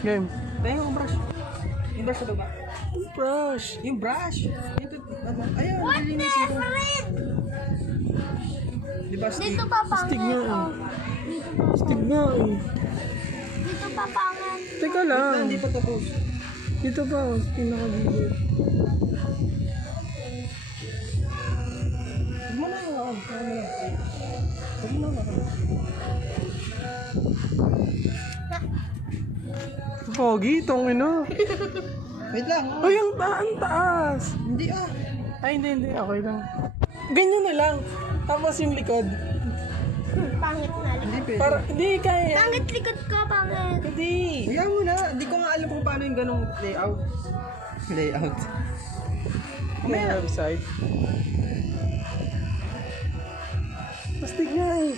Game. Tayo yung brush. Yung brush ito ba? Brush. Yung brush. Ito, ano? Ayun, nilinisin ko. Di ba stick? Dito pa pangat. Astig nga eh. Oh. Dito pa Astig nga eh. Dito pa pangat. Teka Ah, lang. hindi pa tapos. Dito pa, pinakagilid. Huwag mo na nga. Huwag mo na nga. Pogi, itong ino. Wait lang. Ay, ang taas. Hindi ah. Ay, hindi. Okay lang. Ganyan na lang. Tapos yung likod. Pangit na Hindi likod. pwede. Para, hindi kaya. Pangit likod ko, pangit. Hindi. Hayaan mo na. Hindi ko nga alam kung paano yung ganong layout. Layout. May website. Astig nga eh.